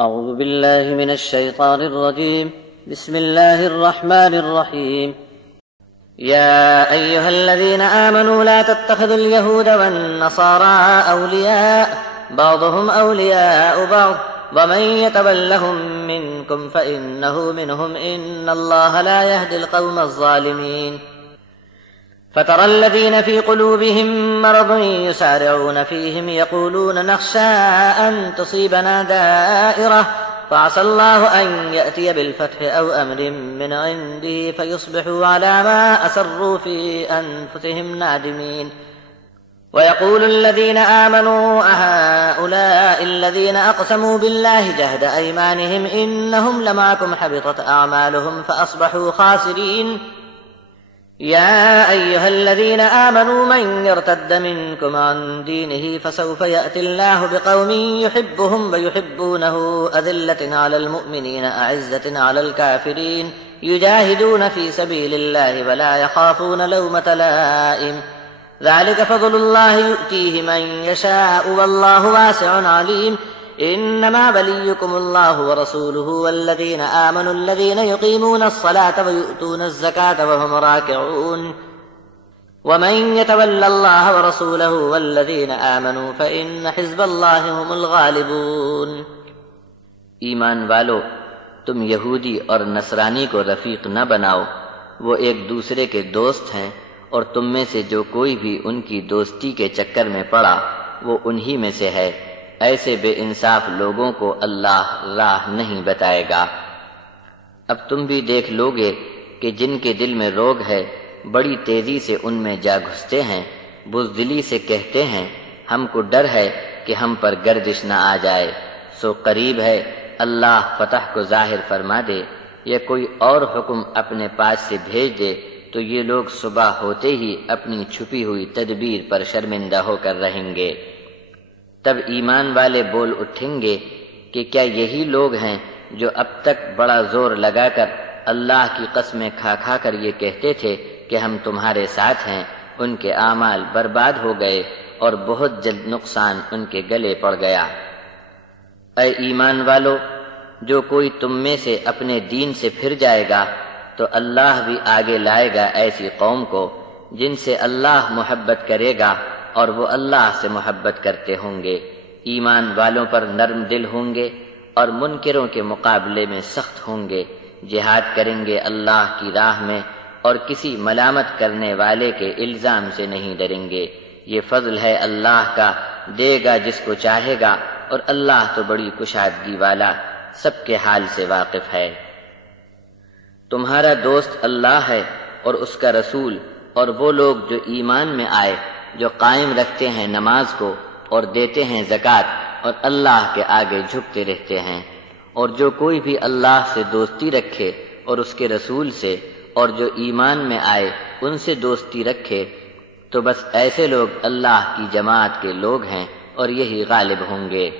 أعوذ بالله من الشيطان الرجيم. بسم الله الرحمن الرحيم. يا أيها الذين آمنوا لا تتخذوا اليهود والنصارى أولياء بعضهم أولياء بعض ومن يتولهم منكم فإنه منهم إن الله لا يهدي القوم الظالمين. فترى الذين في قلوبهم مرض يسارعون فيهم يقولون نخشى أن تصيبنا دائرة فعسى الله أن يأتي بالفتح أو أمر من عنده فيصبحوا على ما أسروا في أنفسهم نادمين. ويقول الذين آمنوا أهؤلاء الذين أقسموا بالله جهد أيمانهم إنهم لمعكم حبطت أعمالهم فأصبحوا خاسرين. يا أيها الذين آمنوا من يرتد منكم عن دينه فسوف يأتي الله بقوم يحبهم ويحبونه أذلة على المؤمنين أعزة على الكافرين يجاهدون في سبيل الله ولا يخافون لومة لائم. ذلك فضل الله يؤتيه من يشاء والله واسع عليم. إنما وليكم الله ورسوله والذين آمنوا الذين يقيمون الصلاة ويؤتون الزكاة وهم راكعون. ومن يتول الله ورسوله والذين آمنوا فإن حزب الله هم الغالبون. ایمان والو، تم یہودی اور نصرانی کو رفیق نہ بناؤ، وہ ایک دوسرے کے دوست ہیں، اور تم میں سے جو کوئی بھی ان کی دوستی کے چکر میں پڑا وہ انہی میں سے ہے۔ ایسے بے انصاف لوگوں کو اللہ راہ نہیں بتائے گا۔ اب تم بھی دیکھ لوگے کہ جن کے دل میں روگ ہے بڑی تیزی سے ان میں جا گھستے ہیں، بزدلی سے کہتے ہیں ہم کو ڈر ہے کہ ہم پر گردش نہ آ جائے، سو قریب ہے اللہ فتح کو ظاہر فرما دے یا کوئی اور حکم اپنے پاس سے بھیج دے تو یہ لوگ صبح ہوتے ہی اپنی چھپی ہوئی تدبیر پر شرمندہ ہو کر رہیں گے۔ تب ایمان والے بول اٹھیں گے کہ کیا یہی لوگ ہیں جو اب تک بڑا زور لگا کر اللہ کی قسمیں کھا کھا کر یہ کہتے تھے کہ ہم تمہارے ساتھ ہیں؟ ان کے اعمال برباد ہو گئے اور بہت جلد نقصان ان کے گلے پڑ گیا۔ اے ایمان والو، جو کوئی تم میں سے اپنے دین سے پھر جائے گا تو اللہ بھی آگے لائے گا ایسی قوم کو جن سے اللہ محبت کرے گا اور وہ اللہ سے محبت کرتے ہوں گے، ایمان والوں پر نرم دل ہوں گے اور منکروں کے مقابلے میں سخت ہوں گے، جہاد کریں گے اللہ کی راہ میں اور کسی ملامت کرنے والے کے الزام سے نہیں ڈریں گے۔ یہ فضل ہے اللہ کا، دے گا جس کو چاہے گا، اور اللہ تو بڑی کشادگی والا سب کے حال سے واقف ہے۔ تمہارا دوست اللہ ہے اور اس کا رسول اور وہ لوگ جو ایمان میں آئے، جو قائم رکھتے ہیں نماز کو اور دیتے ہیں زکوٰۃ اور اللہ کے آگے جھکتے رہتے ہیں۔ اور جو کوئی بھی اللہ سے دوستی رکھے اور اس کے رسول سے اور جو ایمان میں آئے ان سے دوستی رکھے تو بس ایسے لوگ اللہ کی جماعت کے لوگ ہیں اور یہی غالب ہوں گے۔